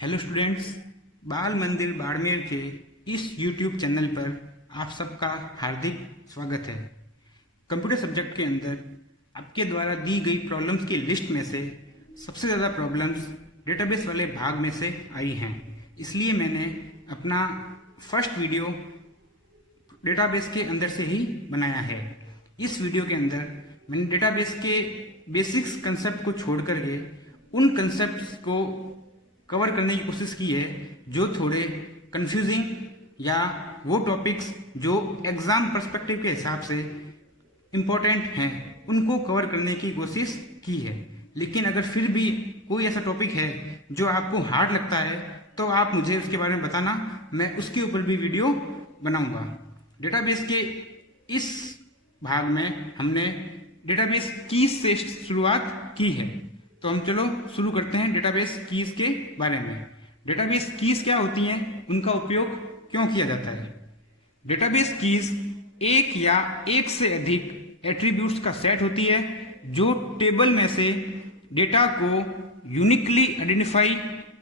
Hello students, बाल मंदिर बाड़मेर के इस यूट्यूब चैनल पर आप सबका हार्दिक स्वागत है। कंप्यूटर सब्जेक्ट के अंदर आपके द्वारा दी गई प्रॉब्लम्स की लिस्ट में से सबसे ज़्यादा प्रॉब्लम्स डेटाबेस वाले भाग में से आई हैं। इसलिए मैंने अपना फर्स्ट वीडियो डेटाबेस के अंदर से ही बनाया है। इस वीडियो के अंदर मैंने डेटाबेस के बेसिक्स कंसेप्ट को छोड़ करके उन कंसेप्ट्स को कवर करने की कोशिश की है जो थोड़े कंफ्यूजिंग या वो टॉपिक्स जो एग्जाम पर्सपेक्टिव के हिसाब से इम्पोर्टेंट हैं उनको कवर करने की कोशिश की है। लेकिन अगर फिर भी कोई ऐसा टॉपिक है जो आपको हार्ड लगता है तो आप मुझे उसके बारे में बताना, मैं उसके ऊपर भी वीडियो बनाऊंगा। डेटाबेस के इस भाग में हमने डेटाबेस कीज से शुरुआत की है, तो हम चलो शुरू करते हैं डेटाबेस कीज के बारे में। डेटाबेस कीज क्या होती हैं, उनका उपयोग क्यों किया जाता है। डेटाबेस कीज एक या एक से अधिक एट्रीब्यूट्स का सेट होती है जो टेबल में से डेटा को यूनिकली आइडेंटिफाई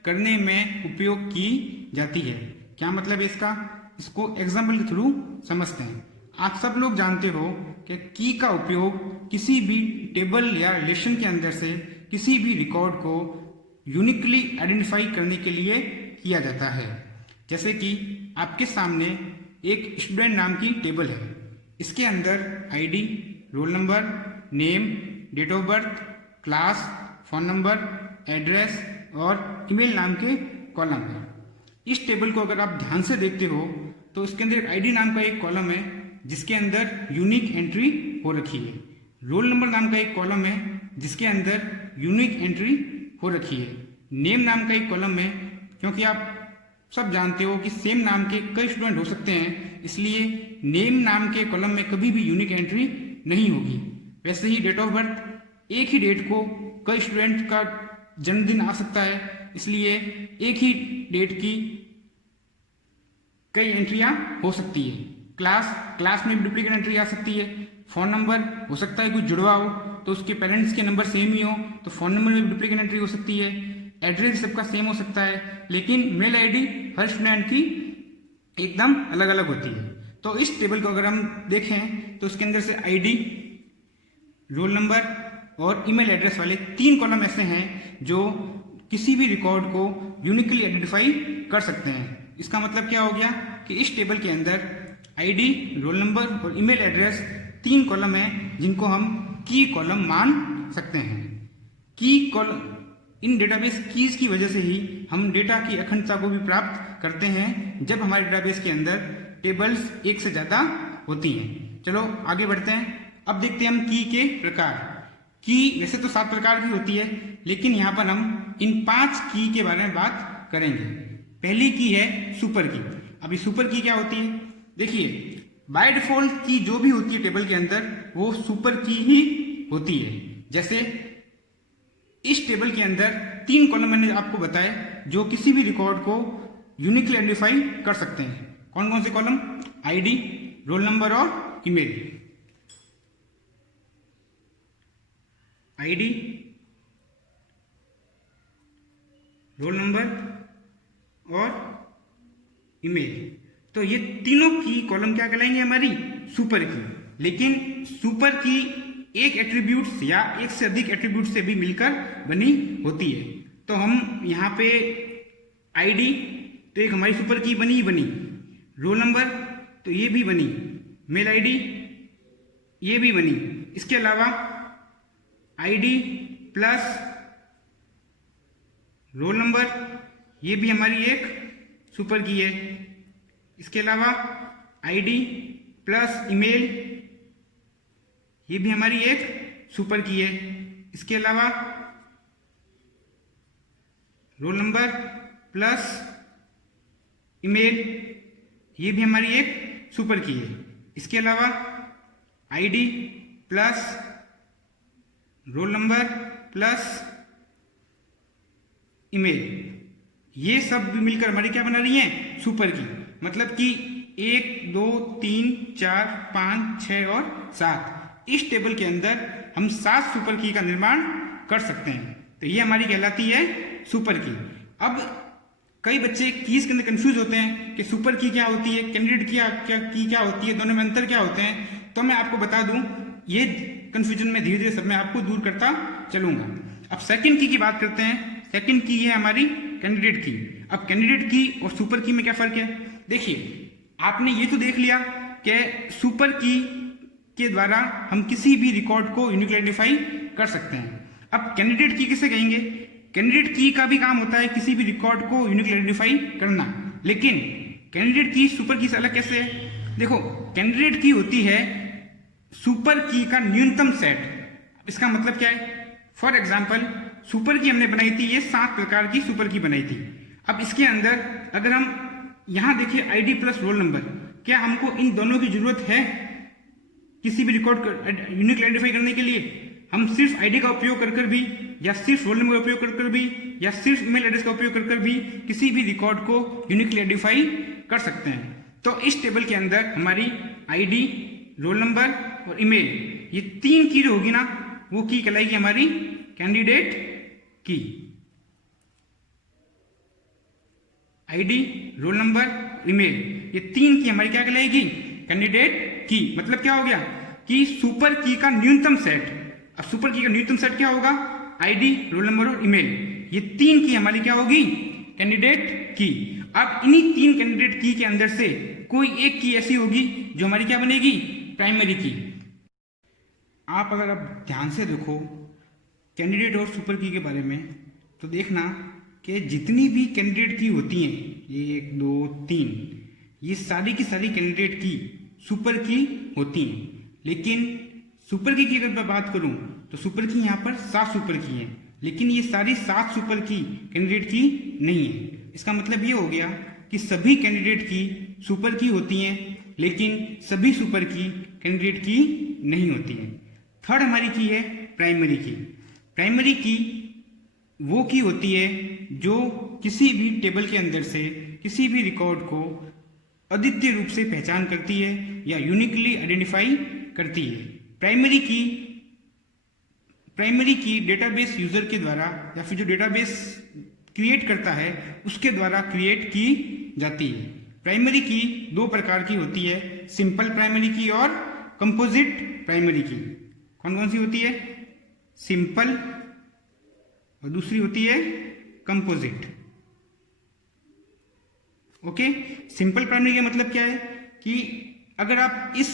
करने में उपयोग की जाती है। क्या मतलब है इसका, इसको एग्जाम्पल के थ्रू समझते हैं। आप सब लोग जानते हो कि की का उपयोग किसी भी टेबल या रिलेशन के अंदर से किसी भी रिकॉर्ड को यूनिकली आइडेंटिफाई करने के लिए किया जाता है। जैसे कि आपके सामने एक स्टूडेंट नाम की टेबल है। इसके अंदर ID, roll number, name, date of birth, class, phone number, address और ईमेल नाम के कॉलम है। इस टेबल को अगर आप ध्यान से देखते हो तो इसके अंदर आईडी नाम का एक कॉलम है जिसके अंदर यूनिक एंट्री हो रखी है। रोल नंबर नाम का एक कॉलम है जिसके अंदर यूनिक एंट्री हो रखी है। नेम नाम का एक कॉलम है, क्योंकि आप सब जानते हो कि सेम नाम के कई स्टूडेंट हो सकते हैं, इसलिए नेम नाम के कॉलम में कभी भी यूनिक एंट्री नहीं होगी। वैसे ही डेट ऑफ बर्थ, एक ही डेट को कई स्टूडेंट का जन्मदिन आ सकता है, इसलिए एक ही डेट की कई एंट्रियां हो सकती है। क्लास में भी डुप्लीकेट एंट्री आ सकती है। फोन नंबर हो सकता है कुछ जुड़वा हो तो उसके पेरेंट्स के नंबर सेम ही हो तो फोन नंबर में भी डुप्लीकेट एंट्री हो सकती है। एड्रेस सबका सेम हो सकता है, लेकिन मेल आईडी हर स्टूडेंट की एकदम अलग अलग होती है। तो इस टेबल को अगर हम देखें तो उसके अंदर से आईडी, रोल नंबर और ईमेल एड्रेस वाले 3 कॉलम ऐसे हैं जो किसी भी रिकॉर्ड को यूनिकली आइडेंटिफाई कर सकते हैं। इसका मतलब क्या हो गया कि इस टेबल के अंदर आईडी, रोल नंबर और ईमेल एड्रेस 3 कॉलम हैं जिनको हम की कॉलम मान सकते हैं। की कॉलम, इन डेटाबेस कीज की वजह से ही हम डेटा की अखंडता को भी प्राप्त करते हैं जब हमारे डेटाबेस के अंदर टेबल्स एक से ज्यादा होती हैं। चलो आगे बढ़ते हैं। अब देखते हैं हम की के प्रकार। की वैसे तो 7 प्रकार की होती है, लेकिन यहाँ पर हम इन 5 की के बारे में बात करेंगे। पहली की है सुपर की। अभी सुपर की क्या होती है, देखिए बाय डिफॉल्ट की जो भी होती है टेबल के अंदर वो सुपर की ही होती है। जैसे इस टेबल के अंदर 3 कॉलम मैंने आपको बताए जो किसी भी रिकॉर्ड को यूनिकली आइडेंटिफाई कर सकते हैं। कौन कौन से कॉलम, आईडी, रोल नंबर और ईमेल। आईडी, रोल नंबर और ईमेल, तो ये तीनों की कॉलम क्या कहलाएंगे, हमारी सुपर की। लेकिन सुपर की एक एट्रीब्यूट्स या एक से अधिक एट्रीब्यूट से भी मिलकर बनी होती है। तो हम यहाँ पे आईडी तो एक हमारी सुपर की बनी ही बनी, रोल नंबर तो ये भी बनी, मेल आईडी ये भी बनी। इसके अलावा आईडी प्लस रोल नंबर ये भी हमारी एक सुपर की है। इसके अलावा आईडी प्लस ईमेल ये भी हमारी एक सुपर की है। इसके अलावा रोल नंबर प्लस ईमेल ये भी हमारी एक सुपर की है। इसके अलावा ID plus roll number plus email ये सब भी मिलकर हमारी क्या बना रही है, सुपर की। मतलब कि 1, 2, 3, 4, 5, 6 और 7 इस टेबल के अंदर हम 7 सुपर की का निर्माण कर सकते हैं। तो ये हमारी कहलाती है सुपर की। अब कई बच्चे कीज के अंदर कंफ्यूज होते हैं कि सुपर की क्या होती है, कैंडिडेट की क्या होती है, दोनों में अंतर क्या होते हैं। तो मैं आपको बता दूं, ये कंफ्यूजन में धीरे धीरे सब मैं आपको दूर करता चलूंगा। अब सेकंड की बात करते हैं। सेकंड की है हमारी कैंडिडेट की। अब कैंडिडेट की और सुपर की में क्या फर्क है? देखिए, आपने ये तो देख लिया कि सुपर की के द्वारा हम किसी भी रिकॉर्ड को यूनिक आइडेंटिफाई कर सकते हैं। अब कैंडिडेट की किसे कहेंगे? कैंडिडेट की का भी काम होता है किसी भी रिकॉर्ड को यूनिक आइडेंटिफाई करना, लेकिन कैंडिडेट की सुपर की से अलग कैसे है? देखो, कैंडिडेट की होती है सुपर की का न्यूनतम सेट। इसका मतलब क्या है? फॉर एग्जाम्पल, सुपर की हमने बनाई थी, ये 7 प्रकार की सुपर की बनाई थी। अब इसके अंदर अगर हम यहां देखिए आईडी प्लस रोल नंबर, क्या हमको इन दोनों की जरूरत है किसी भी रिकॉर्ड यूनिक आइडेंटिफाई करने के लिए? हम सिर्फ आईडी का उपयोग कर भी, या सिर्फ रोल नंबर का उपयोग कर भी, या सिर्फ ईमेल एड्रेस का उपयोग कर भी किसी भी रिकॉर्ड को यूनिकली आइडेंटिफाई कर सकते हैं। तो इस टेबल के अंदर हमारी आईडी, रोल नंबर और ईमेल, ये 3 की जो होगी ना, वो की कहलाएगी हमारी कैंडिडेट की। आईडी, रोल नंबर, ईमेल, ये 3 की हमारी क्या कहलाएगी? कैंडिडेट की। मतलब क्या हो गया कि सुपर की का न्यूनतम सेट। अब सुपर की का न्यूनतम सेट क्या होगा? आईडी, रोल नंबर और ईमेल, ये 3 की हमारी क्या होगी? कैंडिडेट की। अब इन्हीं 3 कैंडिडेट की के अंदर से कोई एक की ऐसी होगी जो हमारी क्या बनेगी? प्राइमरी की। आप अगर आप ध्यान से देखो कैंडिडेट और सुपर की के बारे में, तो देखना कि जितनी भी कैंडिडेट की होती हैं, 1 2 3, ये सारी की सारी कैंडिडेट की सुपर की होती हैं। लेकिन सुपर की अगर मैं बात करूं तो सुपर की यहाँ पर 7 सुपर की हैं, लेकिन ये सारी 7 सुपर की कैंडिडेट की नहीं है। इसका मतलब ये हो गया कि सभी कैंडिडेट की सुपर की होती हैं, लेकिन सभी सुपर की कैंडिडेट की नहीं होती हैं। थर्ड हमारी की है प्राइमरी की। प्राइमरी की वो की होती है जो किसी भी टेबल के अंदर से किसी भी रिकॉर्ड को अद्वितीय रूप से पहचान करती है या यूनिकली आइडेंटिफाई करती है। प्राइमरी की डेटाबेस यूजर के द्वारा या फिर जो डेटाबेस क्रिएट करता है उसके द्वारा क्रिएट की जाती है। प्राइमरी की 2 प्रकार की होती है, सिंपल प्राइमरी की और कंपोजिट प्राइमरी की। कौन कौन सी होती है? सिंपल और दूसरी होती है कंपोजिट। ओके, सिंपल प्राइमरी का मतलब क्या है कि अगर आप इस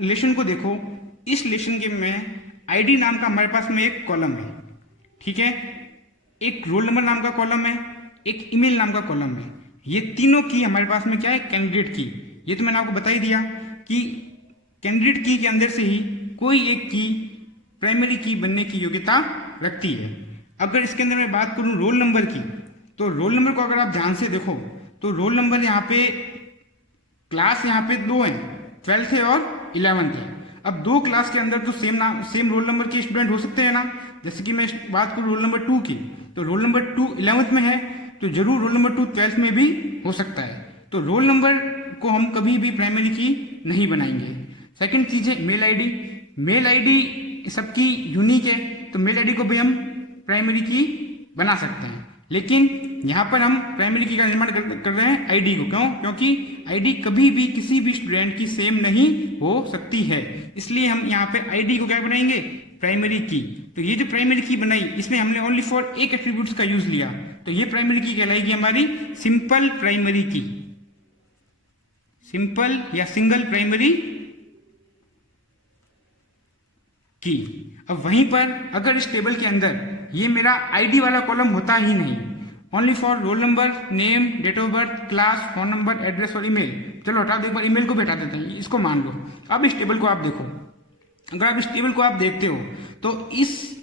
रिलेशन को देखो, इस रिलेशन के में आईडी नाम का हमारे पास में एक कॉलम है, ठीक है, एक रोल नंबर नाम का कॉलम है, एक ईमेल नाम का कॉलम है। ये तीनों की हमारे पास में क्या है? कैंडिडेट की। ये तो मैंने आपको बता ही दिया कि कैंडिडेट की के अंदर से ही कोई एक की प्राइमरी की बनने की योग्यता रखती है। अगर इसके अंदर मैं बात करूं रोल नंबर की, तो रोल नंबर को अगर आप ध्यान से देखो तो रोल नंबर यहाँ पे क्लास यहाँ पे 2 हैं, 12th है और 11th है। अब 2 क्लास के अंदर तो सेम रोल नंबर के स्टूडेंट हो सकते हैं ना। जैसे कि मैं बात करूं रोल नंबर 2 की, तो रोल नंबर 2 11th में है, तो जरूर रोल नंबर 2 12th में भी हो सकता है। तो रोल नंबर को हम कभी भी प्राइमरी की नहीं बनाएंगे। सेकंड चीज है मेल आईडी। मेल आईडी सबकी यूनिक है, तो मेल आईडी को भी हम प्राइमरी की बना सकते हैं। लेकिन यहाँ पर हम प्राइमरी की का निर्माण कर रहे हैं आईडी को। क्यों? क्योंकि आईडी कभी भी किसी भी स्टूडेंट की सेम नहीं हो सकती है, इसलिए हम यहाँ पे आईडी को क्या बनाएंगे? प्राइमरी की। तो ये जो प्राइमरी की बनाई, इसमें हमने ओनली फॉर एक एट्रीब्यूट्स का यूज लिया, तो ये प्राइमरी की कहलाएगी हमारी सिंपल प्राइमरी की। सिंपल या सिंगल प्राइमरी की। अब वहीं पर अगर इस टेबल के अंदर ये मेरा आईडी वाला कॉलम होता ही नहीं, only for roll number, name, date of birth, class, phone number, address और ईमेल, चलो हटा दो, एक बार ईमेल को भी हटा देते हैं, इसको मान लो। अब इस टेबल को आप देखो, अगर आप इस टेबल को आप देखते हो तो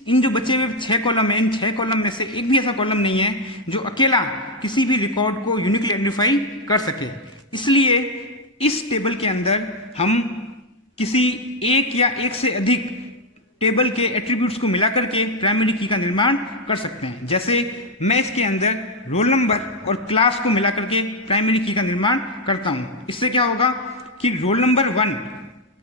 इन जो बचे हुए 6 कॉलम है, इन 6 कॉलम में से एक भी ऐसा कॉलम नहीं है जो अकेला किसी भी रिकॉर्ड को यूनिकली आइडेंटिफाई कर सके। इसलिए इस टेबल के अंदर हम किसी एक या एक से अधिक टेबल के एट्रीब्यूट्स को मिलाकर के प्राइमरी की का निर्माण कर सकते हैं। जैसे मैं इसके अंदर रोल नंबर और क्लास को मिलाकर के प्राइमरी की का निर्माण करता हूं। इससे क्या होगा कि रोल नंबर 1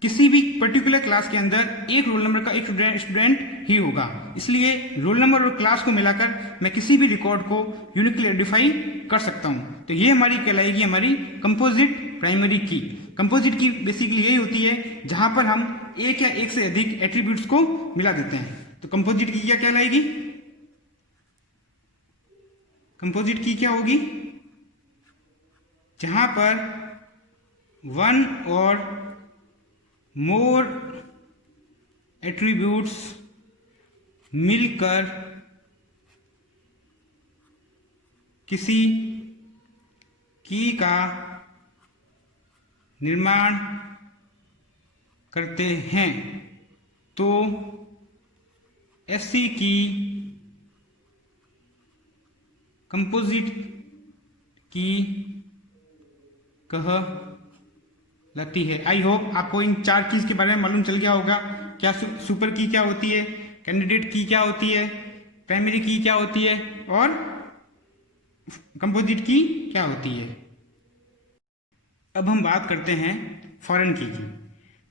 किसी भी पर्टिकुलर क्लास के अंदर एक रोल नंबर का एक स्टूडेंट ही होगा, इसलिए रोल नंबर और क्लास को मिलाकर मैं किसी भी रिकॉर्ड को यूनिकली आइडेंटिफाई कर सकता हूँ। तो ये हमारी कहलाएगी हमारी कंपोजिट प्राइमरी की। कंपोजिट की बेसिकली यही होती है जहां पर हम एक या एक से अधिक एट्रीब्यूट्स को मिला देते हैं। तो कंपोजिट की क्या कहलाएगी? कंपोजिट की क्या होगी? जहां पर वन और मोर एट्रीब्यूट्स मिलकर किसी की का निर्माण करते हैं तो ऐसी की कंपोजिट की कहलाती है। आई होप आपको इन 4 कीज के बारे में मालूम चल गया होगा। क्या सुपर की क्या होती है, कैंडिडेट की क्या होती है, प्राइमरी की क्या होती है और कंपोजिट की क्या होती है। अब हम बात करते हैं फॉरेन की।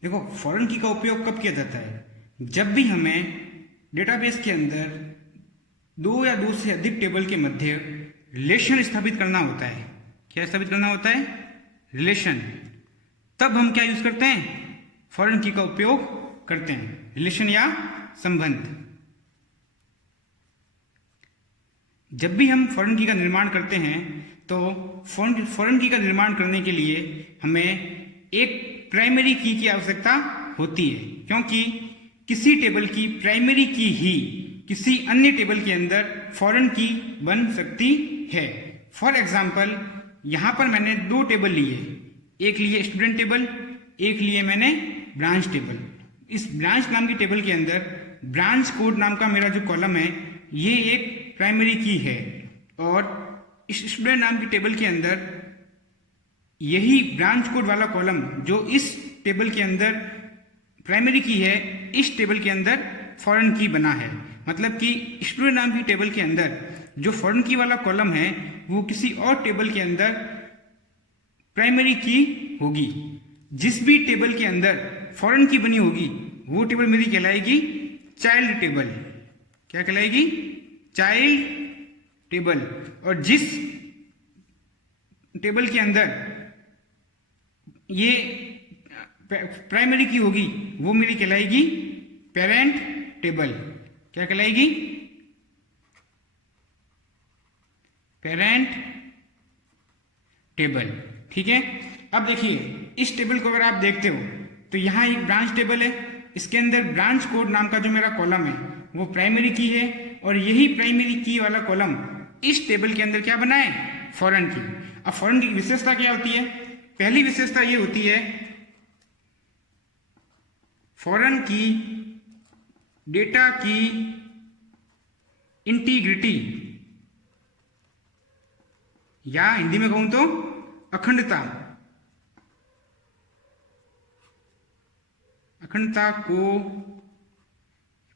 देखो, फॉरेन की का उपयोग कब किया जाता है? जब भी हमें डेटाबेस के अंदर 2 या 2 से अधिक टेबल के मध्य रिलेशन स्थापित करना होता है। क्या स्थापित करना होता है? रिलेशन। तब हम क्या यूज करते हैं? फॉरेन की का उपयोग करते हैं, रिलेशन या संबंध। जब भी हम फॉरेन की का निर्माण करते हैं तो फॉरेन की का निर्माण करने के लिए हमें एक प्राइमरी की आवश्यकता होती है, क्योंकि किसी टेबल की प्राइमरी की ही किसी अन्य टेबल के अंदर फॉरेन की बन सकती है। फॉर एग्जाम्पल, यहां पर मैंने 2 टेबल लिए, एक लिए स्टूडेंट टेबल, एक लिए मैंने ब्रांच टेबल। इस ब्रांच नाम की टेबल के अंदर ब्रांच कोड नाम का मेरा जो कॉलम है ये एक प्राइमरी की है, और इस स्टूडेंट नाम की टेबल के अंदर यही ब्रांच कोड वाला कॉलम जो इस टेबल के अंदर प्राइमरी की है, इस टेबल के अंदर फॉरेन की बना है। मतलब कि स्टूडेंट नाम की टेबल के अंदर जो फॉरेन की वाला कॉलम है वो किसी और टेबल के अंदर प्राइमरी की होगी। जिस भी टेबल के अंदर फॉरेन की बनी होगी वो टेबल मेरी कहलाएगी चाइल्ड टेबल। क्या कहलाएगी? Child table. और जिस टेबल के अंदर ये प्राइमरी की होगी वो मेरी कहलाएगी पेरेंट टेबल। क्या कहलाएगी? Parent table. ठीक है। अब देखिए, इस टेबल को अगर आप देखते हो तो यहां एक ब्रांच टेबल है, इसके अंदर ब्रांच कोड नाम का जो मेरा कॉलम है वो प्राइमरी की है, और यही प्राइमरी की वाला कॉलम इस टेबल के अंदर क्या बना है? फॉरेन की। अब फॉरेन की विशेषता क्या होती है? पहली विशेषता ये होती है, फॉरेन की डेटा की इंटीग्रिटी, या हिंदी में कहूं तो अखंडता। अखंडता को,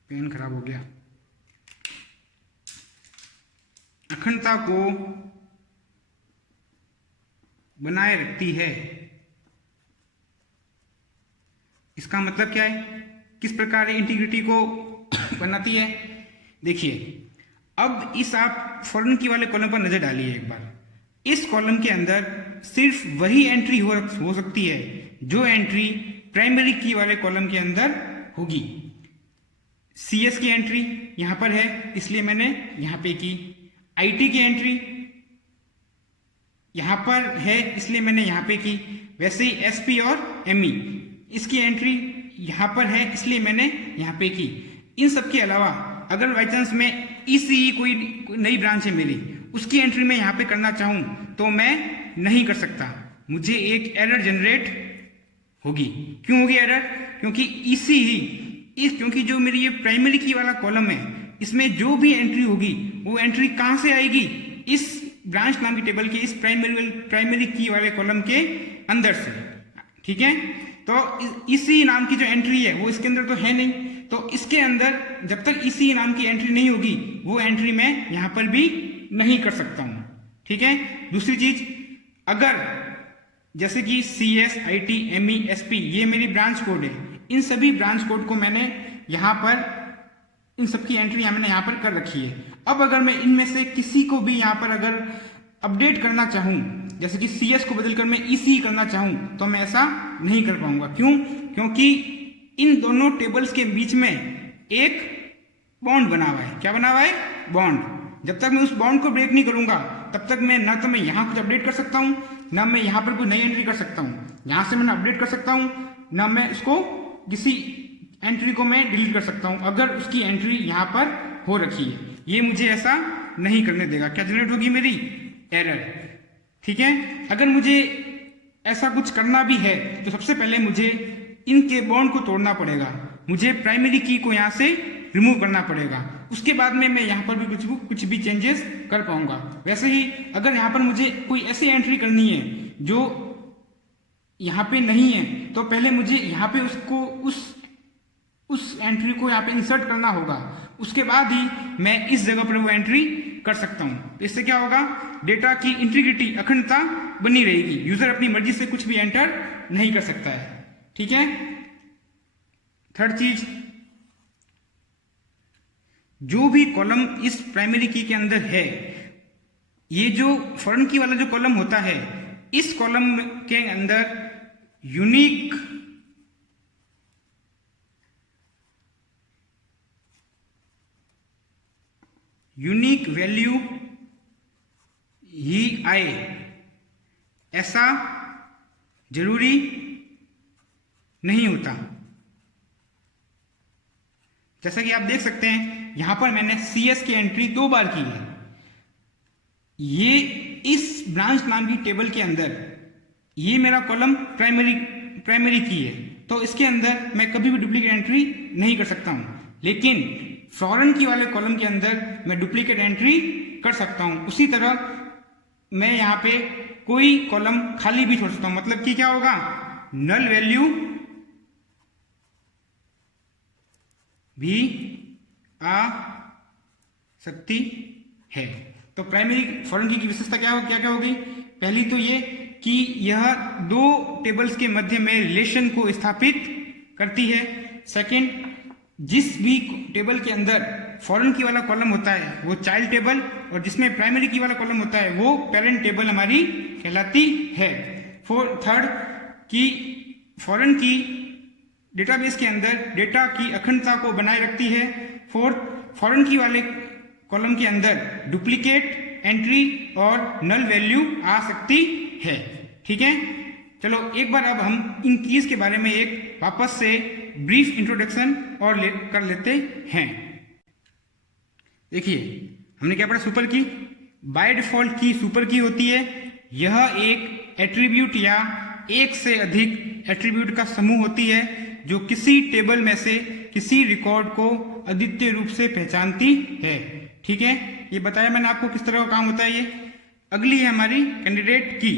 पेन खराब हो गया, अखंडता को बनाए रखती है। इसका मतलब क्या है? किस प्रकार इंटीग्रिटी को बनाती है? देखिए, अब इस आप फॉरेन की वाले कॉलम पर नजर डालिए एक बार। इस कॉलम के अंदर सिर्फ वही एंट्री हो सकती है जो एंट्री प्राइमरी की वाले कॉलम के अंदर होगी। CS की एंट्री यहां पर है इसलिए मैंने यहां पे की, IT की एंट्री यहां पर है इसलिए मैंने यहां पे की, वैसे ही SP और ME इसकी एंट्री यहां पर है इसलिए मैंने यहां पे की। इन सब के अलावा अगर बाई चांस में ECE कोई नई ब्रांच है मेरी, उसकी एंट्री में यहां पे करना चाहूं तो मैं नहीं कर सकता, मुझे एक एरर जनरेट होगी। क्यों होगी एरर? क्योंकि क्योंकि जो मेरी ये प्राइमरी की वाला कॉलम है इसमें जो भी एंट्री होगी वो एंट्री कहां से आएगी? इस ब्रांच नाम की टेबल के इस प्राइमरी की वाले कॉलम के अंदर से। ठीक है। तो इसी नाम की जो एंट्री है वो इसके अंदर तो है नहीं, तो इसके अंदर जब तक इसी नाम की एंट्री नहीं होगी वो एंट्री मैं यहां पर भी नहीं कर सकता हूं। ठीक है। दूसरी चीज, अगर जैसे कि CS, IT, ME, SP ये मेरी ब्रांच कोड है, इन सभी ब्रांच कोड को मैंने यहां पर इन सब की एंट्री मैंने यहाँ पर कर रखी है। अब अगर मैं इनमें से किसी को भी यहाँ पर अगर अपडेट करना चाहूँ, जैसे कि CS को बदलकर मैं EC करना चाहूँ, तो मैं ऐसा नहीं कर पाऊंगा। क्यों? क्योंकि इन दोनों टेबल्स के बीच में एक बॉन्ड बना हुआ है। क्या बना हुआ है? बॉन्ड। जब तक मैं उस बॉन्ड को ब्रेक नहीं करूंगा तब तक मैं ना तो मैं यहाँ कुछ अपडेट कर सकता हूँ, ना मैं यहाँ पर कोई नई एंट्री कर सकता हूँ। यहाँ से मैं अपडेट कर सकता हूँ, ना मैं इसको किसी एंट्री को मैं डिलीट कर सकता हूँ अगर उसकी एंट्री यहाँ पर हो रखी है। ये मुझे ऐसा नहीं करने देगा। क्या जनरेट होगी? मेरी एरर। ठीक है। अगर मुझे ऐसा कुछ करना भी है तो सबसे पहले मुझे इनके बॉन्ड को तोड़ना पड़ेगा, मुझे प्राइमरी की को यहाँ से रिमूव करना पड़ेगा। उसके बाद में मैं यहाँ पर भी कुछ भी चेंजेस कर पाऊंगा। वैसे ही अगर यहाँ पर मुझे कोई ऐसी एंट्री करनी है जो यहाँ पे नहीं है, तो पहले मुझे यहाँ पे उसको उस एंट्री को यहाँ पे इंसर्ट करना होगा। उसके बाद ही मैं इस जगह पर वो एंट्री कर सकता हूँ। इससे क्या होगा? डेटा की इंटीग्रिटी, अखंडता बनी रहेगी। यूजर अपनी मर्जी से कुछ भी एंटर नहीं कर सकता है। ठीक है। थर्ड चीज, जो भी कॉलम इस प्राइमरी की के अंदर है, ये जो फॉरेन की वाला जो कॉलम होता है, इस कॉलम के अंदर यूनिक वैल्यू ही आए, ऐसा जरूरी नहीं होता। जैसा कि आप देख सकते हैं यहां पर मैंने CS की एंट्री 2 बार की है। ये इस ब्रांच नाम की टेबल के अंदर ये मेरा कॉलम प्राइमरी की है, तो इसके अंदर मैं कभी भी डुप्लीकेट एंट्री नहीं कर सकता हूं। लेकिन फॉरेन की वाले कॉलम के अंदर मैं डुप्लीकेट एंट्री कर सकता हूं। उसी तरह मैं यहां पे कोई कॉलम खाली भी छोड़ सकता हूं। मतलब कि क्या होगा? नल वैल्यू भी आ सकती है। तो प्राइमरी फॉरेन की विशेषता क्या होगी? पहली तो ये कि यह 2 टेबल्स के मध्य में रिलेशन को स्थापित करती है। सेकंड, जिस भी टेबल के अंदर फॉरेन की वाला कॉलम होता है वो चाइल्ड टेबल, और जिसमें प्राइमरी की वाला कॉलम होता है वो पेरेंट टेबल हमारी कहलाती है। थर्ड, कि फॉरेन की डेटाबेस के अंदर डेटा की अखंडता को बनाए रखती है। फोर्थ, फॉरेन की वाले कॉलम के अंदर डुप्लीकेट एंट्री और नल वैल्यू आ सकती है। ठीक है। चलो एक बार अब हम इन कीज के बारे में एक वापस से ब्रीफ इंट्रोडक्शन और कर लेते हैं। देखिए हमने क्या पढ़ा? सुपर की। बाय डिफॉल्ट की सुपर की होती है। यह एक एट्रीब्यूट या एक से अधिक एट्रीब्यूट का समूह होती है जो किसी टेबल में से किसी रिकॉर्ड को अद्वितीय रूप से पहचानती है। ठीक है। ये बताया मैंने आपको किस तरह का काम होता है ये। अगली है हमारी कैंडिडेट की।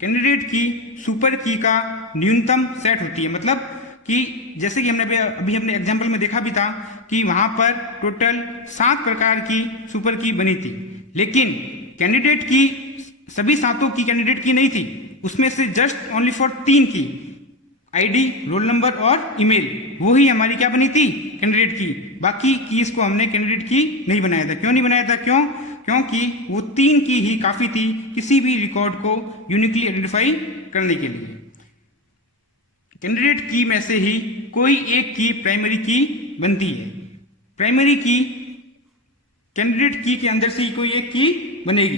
कैंडिडेट की सुपर की का न्यूनतम सेट होती है। मतलब कि जैसे कि हमने अभी अपने एग्जाम्पल में देखा भी था कि वहां पर टोटल 7 प्रकार की सुपर की बनी थी, लेकिन कैंडिडेट की सभी 7 की कैंडिडेट की नहीं थी। उसमें से जस्ट ओनली फॉर 3 की आईडी, रोल नंबर और ईमेल, वो ही हमारी क्या बनी थी? कैंडिडेट की। बाकी कीज को हमने कैंडिडेट की नहीं बनाया था। क्यों नहीं बनाया था? क्योंकि वो 3 की ही काफी थी किसी भी रिकॉर्ड को यूनिकली आइडेंटिफाई करने के लिए। कैंडिडेट की में से ही कोई एक की प्राइमरी की बनती है। प्राइमरी की कैंडिडेट की के अंदर से ही कोई एक की बनेगी।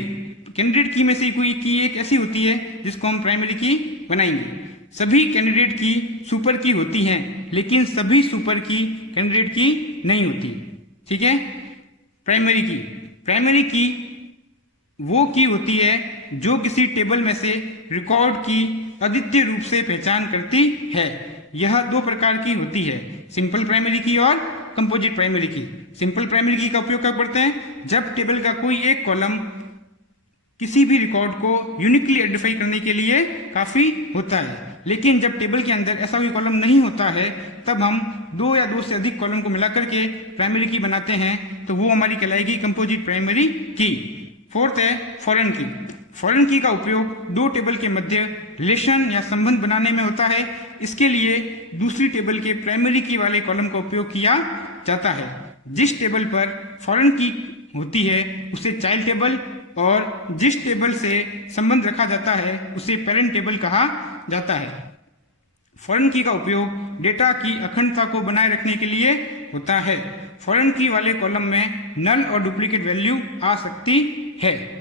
कैंडिडेट की में से कोई की एक ऐसी होती है जिसको हम प्राइमरी की बनाएंगे। सभी कैंडिडेट की सुपर की होती हैं, लेकिन सभी सुपर की कैंडिडेट की नहीं होती। ठीक है। प्राइमरी की वो की होती है जो किसी टेबल में से रिकॉर्ड की अद्वितीय रूप से पहचान करती है। यह 2 प्रकार की होती है, सिंपल प्राइमरी की और कंपोजिट प्राइमरी की। सिंपल प्राइमरी की का उपयोग कब करते हैं? जब टेबल का कोई एक कॉलम किसी भी रिकॉर्ड को यूनिकली आइडेंटिफाई करने के लिए काफी होता है। लेकिन जब टेबल के अंदर ऐसा कोई कॉलम नहीं होता है तब हम 2 या 2 से अधिक कॉलम को मिलाकर के प्राइमरी की बनाते हैं, तो वो हमारी कहलाएगी कंपोजिट प्राइमरी की। फोर्थ है फॉरेन की। फॉरेन की का उपयोग 2 टेबल के मध्य रिलेशन या संबंध बनाने में होता है। इसके लिए दूसरी टेबल के प्राइमरी की वाले कॉलम का उपयोग किया जाता है। जिस टेबल पर फॉरेन की होती है उसे चाइल्ड टेबल और जिस टेबल से संबंध रखा जाता है उसे पेरेंट टेबल कहा जाता है। फॉरेन की का उपयोग डेटा की अखंडता को बनाए रखने के लिए होता है। फॉरेन की वाले कॉलम में नल और डुप्लीकेट वैल्यू आ सकती है।